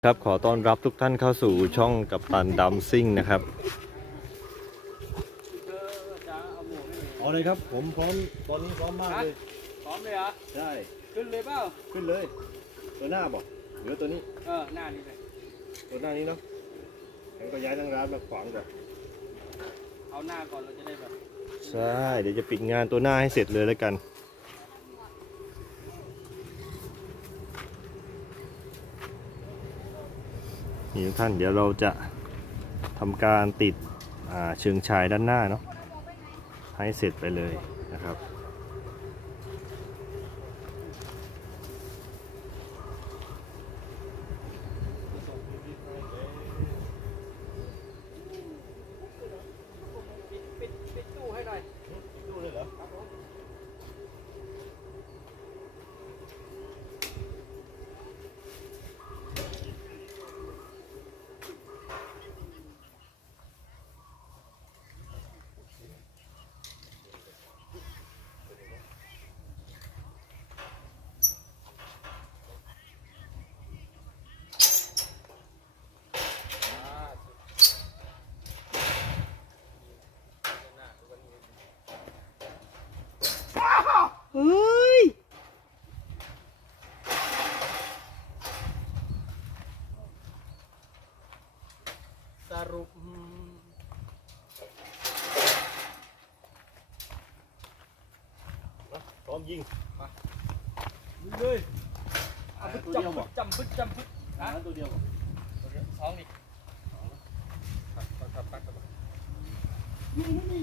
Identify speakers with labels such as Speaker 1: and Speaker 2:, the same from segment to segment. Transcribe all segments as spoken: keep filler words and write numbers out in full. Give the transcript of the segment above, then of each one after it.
Speaker 1: ครับขอต้อนรับทุกท่านเข้าสู่ช่องกัปตันดัมซิ่งนะครับเอาเลยครับผมพร้อมตอนนี้พร้อมมากเลย
Speaker 2: พร้อมเลยเหรอ
Speaker 1: ใช่
Speaker 2: ขึ้นเลยเปล่า
Speaker 1: ขึ้นเลยตัวหน้าบอกหรือตัวนี้
Speaker 2: เออหน้านี้เลย
Speaker 1: ตัวหน้านี้เนาะงั้นก็ย้ายทั้งร้านมาขวางก่อน
Speaker 2: เอาหน้าก่อนเราจะได้แบบ
Speaker 1: ใช่เดี๋ยวจะปิดงานตัวหน้าให้เสร็จเลยแล้วกันนี่ทุกท่านเดี๋ยวเราจะทำการติดเชิงชายด้านหน้าเนาะให้เสร็จไปเลยนะครับ
Speaker 2: ปิดปิดตู้ให้หน่อย
Speaker 1: ตู้เลยเหรอ
Speaker 3: เฮ้ย
Speaker 2: สรุป
Speaker 1: พร้อมยิง
Speaker 2: ยิงเลยเอาบึ้จำบึ้จำบึ้จำบึ้ฮะ
Speaker 1: ตัวเดียว
Speaker 2: สองดิตัดตัดตัดตัดตัดยิงนี่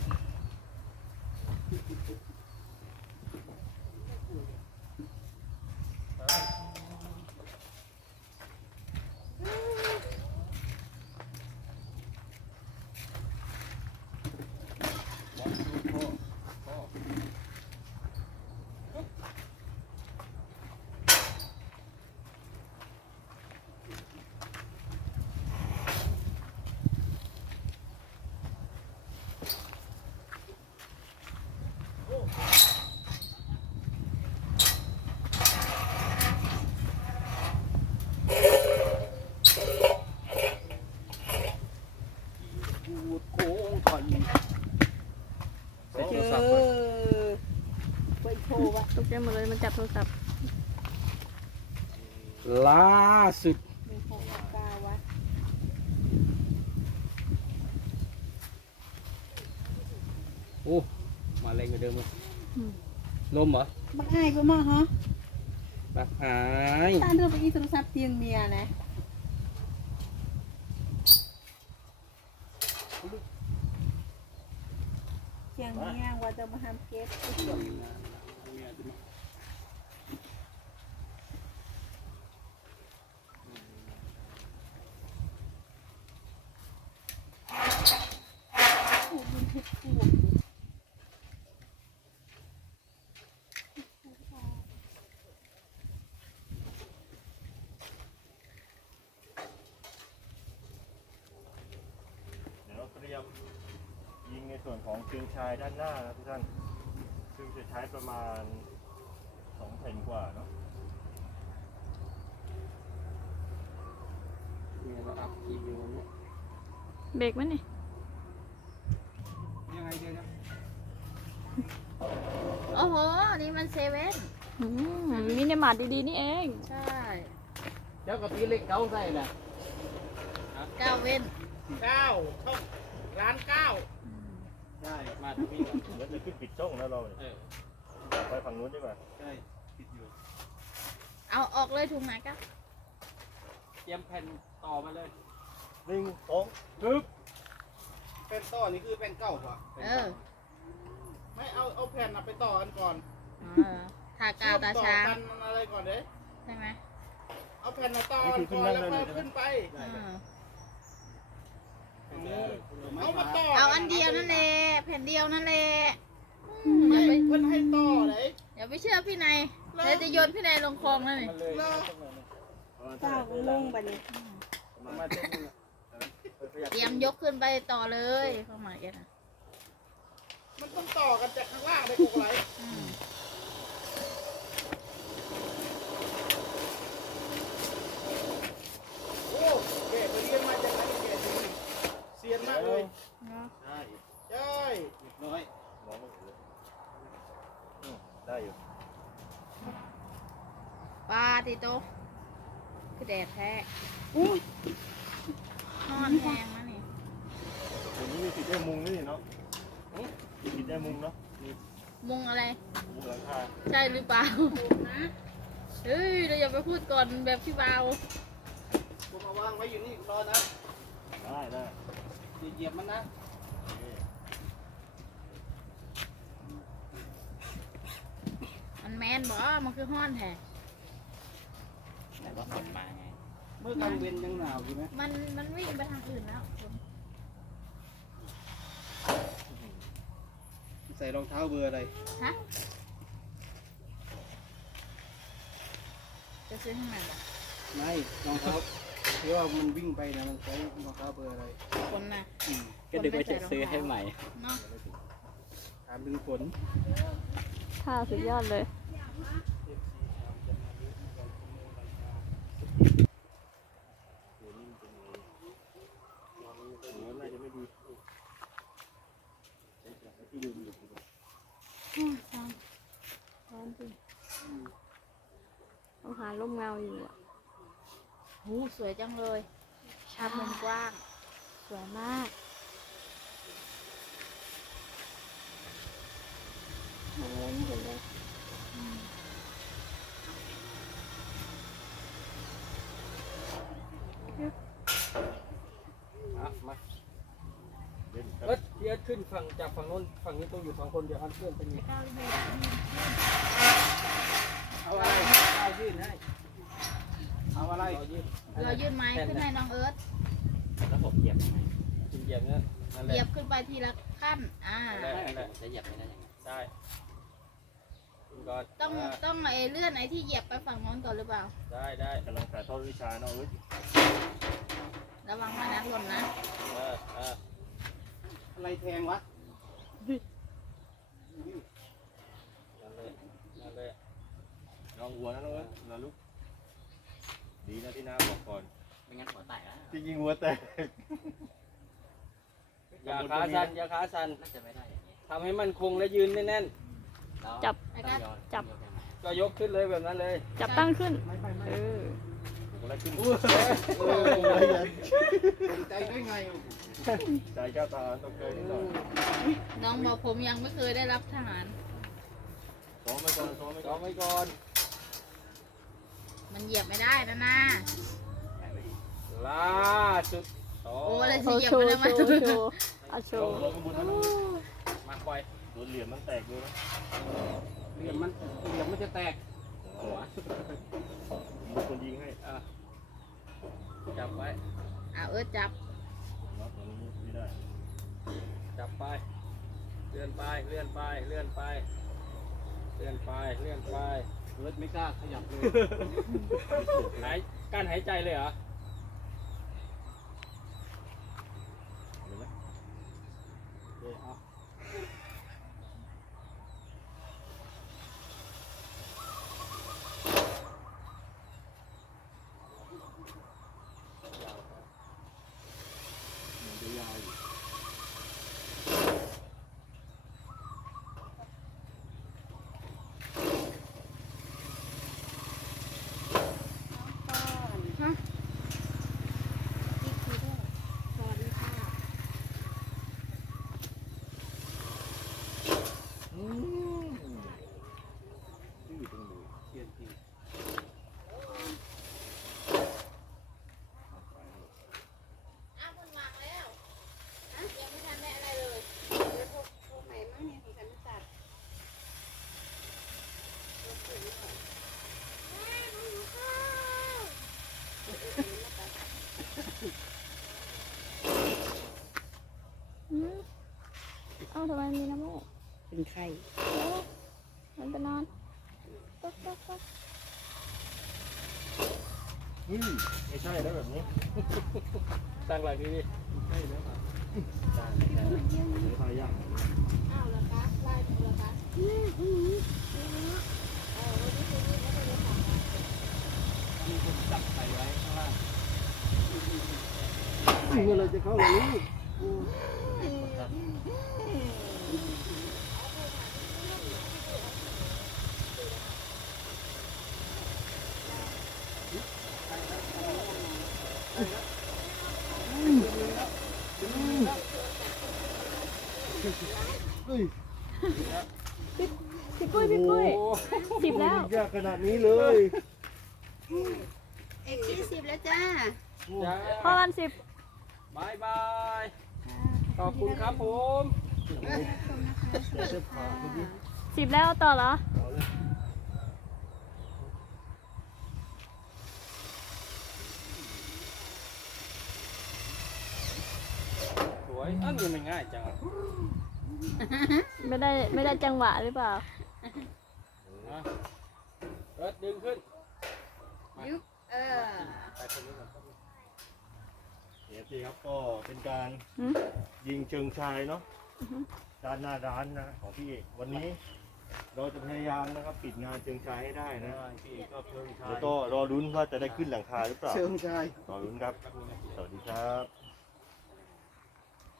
Speaker 3: เจอไปโชว์วะ
Speaker 4: ตกใจหมดเลยมันจับโทรศัพท์
Speaker 2: ล่าสุด
Speaker 3: เป็นของกาวะ
Speaker 2: โอ้มาแรงกว่าเดิมเลยลมเหรอ
Speaker 3: บักอายก็มาฮะ
Speaker 2: บักหาย
Speaker 3: ตาเดินไปอีโทรศัพท์เตียงเมียนะเตียงเมียว่าจะมาทำเค้ก
Speaker 1: ยิงในส่วนของเชิงชายด้านหน้านะทุกท่านซึ่งจะใช้ประมาณสองแผ่นกว่าเนาะ
Speaker 2: เนี่ยเราอัพคีย์อยู่เนี่ย
Speaker 4: เบรกมั้ยนี่
Speaker 2: ยังไงเดี๋ยวนะ
Speaker 4: โอ้โหนี่มันเซเว่นมินิมาร์ทดีๆนี่เอง
Speaker 3: ใช่
Speaker 2: เดี๋ยวกับพี่เล็กเก้าใส่แหละ
Speaker 4: เก้าเว้น
Speaker 2: เก้าช่องร้านเก้าใช่มาตรงนี้
Speaker 1: เดี๋ยวจะขึ้นปิดช่องแล้วเราไปฝั่งนู้นดีกว่า
Speaker 2: ใช่ปิดอยู่
Speaker 4: เอาออกเลยถุงไหนก็
Speaker 2: เตรียมแผ่นต่อมาเลย
Speaker 1: หนึ่งสอง
Speaker 2: ปึ๊บแผ่นต่อนี่คือแผ่นเก่าป่ะ
Speaker 4: เออ
Speaker 2: ไม่เอาเอาแผ่นไปต่อกันก่อน
Speaker 4: ทากาวตาช้าง
Speaker 2: กันอะไรก่อนเด้
Speaker 4: ใช่ไหม
Speaker 2: เอาแผ่นมาต่อกันก่อนแล้วค่อยขึ้นไปเอามาต่อ
Speaker 4: เอาอันเดียวนั่นแหละแผ่นเดียวนั่นแหละ
Speaker 2: ไม่เพิ่นให้ต่อเลย
Speaker 4: อย่าไปเชื่อพี่นายเดี๋ยวจะโยนพี่นายลงคลองนั่นเอง
Speaker 3: ตาก็งงบัดนี้
Speaker 4: เตรียมยกขึ้นไปต่อเลยเข้ามาแกนะ
Speaker 2: มันต้องต่อกันจากข้างล่างไปกุกไหล
Speaker 4: ติโตคือแดดแท้นอนแพงนะนี่
Speaker 1: เดี๋ยวนี้มีติดได้มุงนี่เนาะมีติดได้มุงเนาะมี
Speaker 4: มุงอะไร
Speaker 1: มุงหลังคา
Speaker 4: ใช่หรือเปล่าเฮ้ยเราอย่าไปพูดก่อนแบบพี่เบา
Speaker 2: ผมเอาวางไว้อยู่นี่รอนะ
Speaker 1: ได้ได้
Speaker 2: เหยียบมันนะ
Speaker 4: มันแมนบอกมันคือห้อนแท้
Speaker 5: แต่ว่าฝนมาไง
Speaker 2: เมื่อกลางเวนยังหนาวอยู่ไหม
Speaker 4: มันมันวิ่งไปทางอื่นแล้ว
Speaker 2: ใส่รองเท้าเบอร์อะไร
Speaker 4: ฮะจะซื้อข้างในเหรอ
Speaker 2: ไม่รองเท้าที่ว่ามันวิ่งไปนะมันใช้รองเท้าเบอร์อะไร
Speaker 4: คนน่ะ
Speaker 2: อืม
Speaker 5: ก็ดึกว่าจะซื้อให้ใหม่
Speaker 4: เนาะ
Speaker 2: ถามดึงฝน
Speaker 4: ค่ะสุดยอดเลย
Speaker 1: หัวน่าจะไม่ดี
Speaker 4: ร้อนจริงต้องหาร่มเงาอยู่อ่ะหูสวยจังเลยชามุมกว้าง สวยมากอะไรไม่เห็นเลย
Speaker 2: อ่ะมา
Speaker 1: เล่นครับ
Speaker 2: เอิร์ธพี่เอิร์ธขึ้นฝั่งจากฝั่งโน้นฝั่งนี้ต้องอยู่สองคนเดี๋ยวอันเพื่อนไปนี่เอาอะไรเอายื่นให้เอาอะไรยื่น
Speaker 4: เรายื่นไม้ขึ้นให้น้องเอิร์ธ
Speaker 5: แล้วผมเหยียบยังไง
Speaker 2: กินเหยียบเนี่ยนั่นแห
Speaker 4: เหยี
Speaker 2: ละ
Speaker 4: ยบขึ้นไปทีละขั้น อ่า
Speaker 2: นั่นแหละนั่นแหละ
Speaker 5: จะเหยียบไม่ได้ยังไง
Speaker 2: ได้กินก่อน
Speaker 4: ต้อง
Speaker 2: า
Speaker 4: ต้องไอ้เลื่อนไอ้ที่เหยียบไปฝั่งโน้นก่อนหรือเปล่า
Speaker 2: ได้ได้
Speaker 1: กำลังถ่ายทอดวิชาเนาะเอ้ย
Speaker 4: ระวังมานะหล่นนะ
Speaker 2: เออเอออะไรแทงวะนั่นเลยนั่นเลย
Speaker 1: น้องหัวนะน้องเอ้ยนะลูกดีนะที่น้าบอกก่อน
Speaker 5: ไม่งั้นหัวแตกแล้ว
Speaker 1: จริงๆหัวแตก
Speaker 2: อย่าขาสั่นอย่าขาสั่น
Speaker 5: น่าจะไม่ได้อย่างนี้
Speaker 2: ทำให้มันคงและยืนแน่น
Speaker 5: แล้ว
Speaker 4: จับ
Speaker 5: ต้องย้อน
Speaker 4: จับ
Speaker 5: ยกยังไง
Speaker 2: ๆก็ยกขึ้นเลยแบบนั้นเลย
Speaker 4: จับตั้งขึ้น
Speaker 2: ไม่ไม่ไม่
Speaker 4: เออ
Speaker 1: หัวอะไรขึ้น
Speaker 2: ใจได้ไง
Speaker 1: ใจแก้วตาต้องเกินนิดหน่อย
Speaker 4: น้องบอกผมยังไม่เคยได้รับทหาร
Speaker 1: ซ้อมไว้ก่อนซ้อมไว้
Speaker 2: จ
Speaker 1: ก่
Speaker 2: อ
Speaker 1: อน
Speaker 2: ไว้ก่อน
Speaker 4: มันเหยียบไม่ได้นะนะ
Speaker 2: ล่าสุดโอ้
Speaker 4: โอ้อะไร
Speaker 6: โช
Speaker 4: สิ
Speaker 6: ว์
Speaker 4: เหยียบ
Speaker 6: โช
Speaker 4: ไม่
Speaker 6: ว์
Speaker 4: ได้
Speaker 6: โช
Speaker 4: มา
Speaker 6: ว์โชว์เอาโช
Speaker 1: ลง
Speaker 6: ว์
Speaker 1: ลงข้างบนนะน้องเอ้ย
Speaker 2: มาปล่อย
Speaker 1: โดนเหลี่ยมมันแตกเลยนะ
Speaker 2: เหลี่ยมมันเหลี่ยมมันจะแตก
Speaker 1: หัวมีคนยิงให้
Speaker 2: อ่ะจับไว้
Speaker 4: อ่าเออจับ
Speaker 1: น็อตตรงนี้ไม่ได้
Speaker 2: จับไปเลื่อนไปเลื่อนไปเลื่อนไปเลื่อนไปเลื่อนไปเอิร์ธไม่กล้าขยับเลยหายกั้นหายใจเลยเหรอ
Speaker 1: เห็นไหม
Speaker 2: โอเคเอามันจะยาวอยู่
Speaker 4: ฮะนี่คือด้วยสวัสดีค่ะ
Speaker 1: อืมชื่อตรงดู
Speaker 2: เทียนที
Speaker 4: อ้าวคุณวางแล้วฮะยังไม่ทันได้อะไรเลย
Speaker 3: โทรใหม่มั้งเนี่ยสงสัยมันตัด
Speaker 6: อืมเอ้าทำไมมีน้ำมูก
Speaker 3: เป็นไข้
Speaker 6: เอ้ามันไปนอนปั๊บปั๊บปั๊บ
Speaker 1: เฮ้ยไม่ใช่แล้วแบบนี้
Speaker 2: ตั้งหลักดีๆใช่แล้วครับ
Speaker 1: เดี๋ยวทายาก
Speaker 4: อ้าวแล้วคะไล่ดูแล้วคะ
Speaker 2: มีคนจับใส่ไว้ข้างล่างเมื่อไรจะเข้าเลยลูก
Speaker 6: พี่ปุ้ยพี่ปุ้ยสิบแล้ว
Speaker 1: ยากขนาดนี้เลย
Speaker 3: เอ็กซ์ยี่สิบแล้วจ้า
Speaker 2: จ้า
Speaker 6: พ่อกันสิบบ
Speaker 2: ายบาย ขอบคุณครับผม
Speaker 6: สิบแล้วต่อเหรอ
Speaker 2: สวยอันนี้มันง่ายจังอะ
Speaker 6: ไม่ได้ไม่ได้จังหวะหรือเปล่า
Speaker 2: นะเอิร์ธดึงขึ้น
Speaker 3: ยุบเออ
Speaker 2: ไปคนนี้ก่อน
Speaker 1: เดี๋ยวพี่ครับก็เป็นการ
Speaker 6: หืม
Speaker 1: ยิงเชิงชายเนาะ
Speaker 6: อือฮึ
Speaker 1: ด้านหน้าร้านนะของพี่เอกวันนี้เราจะพยายามนะครับปิดงานเชิงชายให้ได้นะ
Speaker 2: พี่เอกก็เชิงชา
Speaker 1: แล้ว
Speaker 2: ย
Speaker 1: ก็รอลุ้นว่าจะได้ขึ้นหลังคาหรือเปล่า
Speaker 2: เชิงชาย
Speaker 1: รอลุ้นครับ สวัสดีครับ